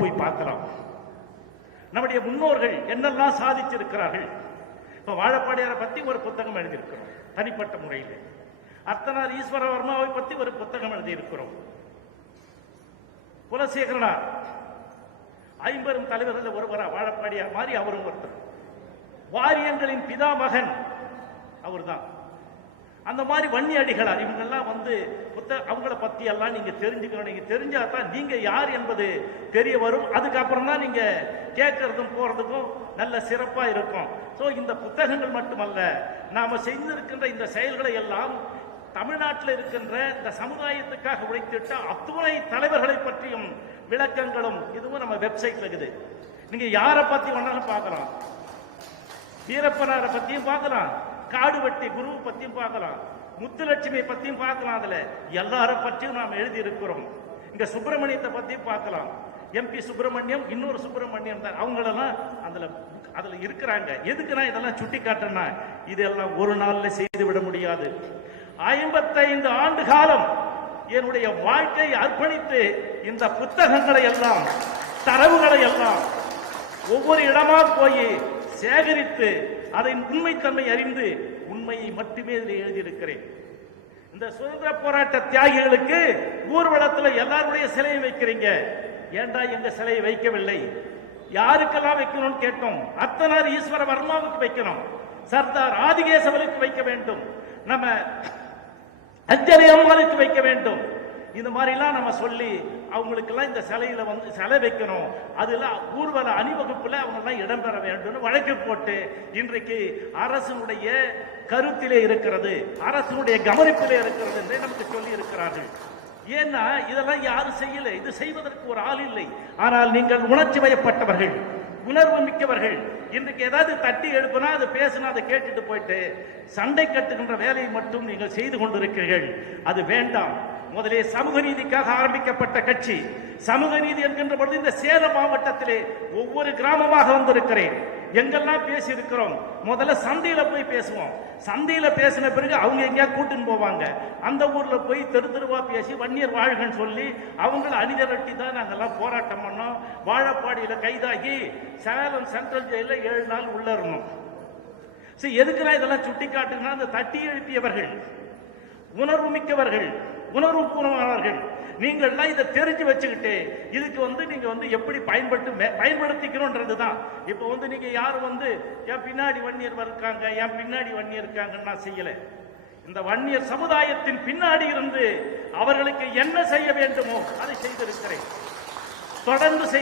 போய் பார்க்கலாம். நம்முடைய முன்னோர்கள் என்னெல்லாம் சாதிச்சிருக்கிறார்கள். இப்ப வாழப்பாடியாரை பத்தி ஒரு புத்தகம் எழுதியிருக்கிறோம் தனிப்பட்ட முறையில். அர்த்தனார் ஈஸ்வரவர்மாவை பத்தி ஒரு புத்தகம் எழுதியிருக்கிறோம். குலசேகரனார் ஐம்பெரும் தலைவர்கள் ஒருவரா வாழப்பாடியார் மாதிரி அவரும் ஒருத்தர். வாரியங்களின் பிதாமகன் அவர்தான். அந்த மாதிரி வன்னி அடிகளார் இவங்கெல்லாம் அவங்கள பத்தி எல்லாம் நீங்க தெரிஞ்சுக்கணும். நீங்க தெரிஞ்சாதான் நீங்க யார் என்பது தெரிய வரும். அதுக்கப்புறம் தான் நீங்க கேட்கறதும் போறதுக்கும் நல்ல சிறப்பா இருக்கும். சோ இந்த புத்தகங்கள் மட்டுமல்ல, நாம செய்திருக்கின்ற இந்த செயல்களை எல்லாம் தமிழ்நாட்டில் இருக்கின்ற இந்த சமுதாயத்துக்காக உழைத்திட்ட அத்துணை தலைவர்களை பற்றியும் விளக்கங்களும் இதுவும் நம்ம வெப்சைட்ல இருக்குது. நீங்க யாரை பத்தி வேணாலும் பார்க்கலாம். வீரப்பனாரை பத்தியும் பார்க்கலாம், காடுவெட்டி குரு பத்தியும் பார்க்கலாம், முத்துலட்சுமி பத்தியும் பார்க்கலாம். அதுல எல்லார பற்றியும் நாம் எழுதி இருக்கிறோம். இங்க சுப்பிரமணியத்தை பத்தியும் பார்க்கலாம். MP சுப்பிரமணியம் இன்னொரு சுப்பிரமணியம் தான். அவங்களெல்லாம் அதுல இருக்கிறாங்க. எதுக்கு நான் இதெல்லாம் சுட்டி காட்டுறேன்னா, இதெல்லாம் ஒரு நாள்ல செய்து விட முடியாது. 55 ஆண்டு காலம் என்னுடைய வாழ்க்கையை அர்ப்பணித்து இந்த புத்தகங்களை எல்லாம் தரவுகளை எல்லாம் ஒவ்வொரு இடமா போய் சேகரித்து அதன் உண்மைத்தன்மை அறிந்து உண்மையை மட்டுமே இதில் எழுதியிருக்கிறேன். இந்த சுதந்திர போராட்ட தியாகிகளுக்கு ஊர்வலத்தில் எல்லாருடைய சிலையை வைக்கிறீங்க, ஏண்டா எங்க சிலையை வைக்கவில்லை? யாருக்கெல்லாம் வைக்கணும்னு கேட்டோம். அர்த்தனார் ஈஸ்வரவர்மாவுக்கு வைக்கணும், சர்தார் ஆதிகேசவனுக்கு வைக்க வேண்டும், நம்ம அஞ்சலி அம்மாளுக்கு வைக்க வேண்டும். இந்த மாதிரிலாம் நம்ம சொல்லி அவங்களுக்கெல்லாம் இந்த சிலையில சிலை வைக்கணும். அதுல ஊர்வல அணிவகுப்புல அவங்க எல்லாம் இடம்பெற வேண்டும் வழக்கு போட்டு இன்றைக்கு அரசுடைய கருத்திலே இருக்கிறது, அரசுடைய கவனிப்பிலே இருக்கிறது என்று நமக்கு சொல்லி இருக்கிறார்கள். ஏன்னா இதெல்லாம் யாரும் செய்யல, இது செய்வதற்கு ஒரு ஆள் இல்லை. ஆனால் நீங்கள் உணர்ச்சி வயப்பட்டவர்கள், உணர்வு மிக்கவர்கள். இன்றைக்கு ஏதாவது தட்டி எழுப்புனா அது பேசினா அதை கேட்டுட்டு போயிட்டு சண்டை கட்டுகின்ற வேலையை மட்டும் நீங்கள் செய்து கொண்டிருக்கிறீர்கள். அது வேண்டாம். முதலே சமூக நீதிக்காக ஆரம்பிக்கப்பட்ட கட்சி. சமூக நீதி என்கின்ற பொழுது இந்த சேலம் மாவட்டத்திலே ஒவ்வொரு கிராமமாக வந்திருக்கிறேன். எங்கெல்லாம் பேசி இருக்கிறோம். முதல்ல சந்தையில போய் பேசுவோம். சந்தையில பேசின பிறகு அவங்க எங்கேயா கூட்டுன்னு போவாங்க. அந்த ஊர்ல போய் தெரு தெருவா பேசி வன்னியர் வாழ்கன்னு சொல்லி அவங்கள அணிதிரட்டி தான் நாங்கெல்லாம் போராட்டம் பண்ணோம். வாழப்பாடியில கைதாகி சேலம் சென்ட்ரல் ஜெயில 7 நாள் உள்ள இருந்தோம். சரி, எதுக்குலாம் இதெல்லாம் சுட்டி காட்டுனா, அந்த தட்டி எழுப்பியவர்கள், உணர்வு மிக்கவர்கள், உணர்வு பூர்வமானவர்கள், நீங்கள்லாம் இதை தெரிஞ்சு வச்சுக்கிட்டு இதுக்கு நீங்க எப்படி பயன்படுத்திக்கணும்ன்றதுதான். இப்ப நீங்க யாரும் என் பின்னாடி வன்னியர் இருக்காங்க, என் பின்னாடி வன்னியர் இருக்காங்கன்னு நான் செய்யல. இந்த வன்னியர் சமுதாயத்தின் பின்னாடி இருந்து அவர்களுக்கு என்ன செய்ய வேண்டுமோ அதை செய்திருக்கிறேன். தொடர்ந்து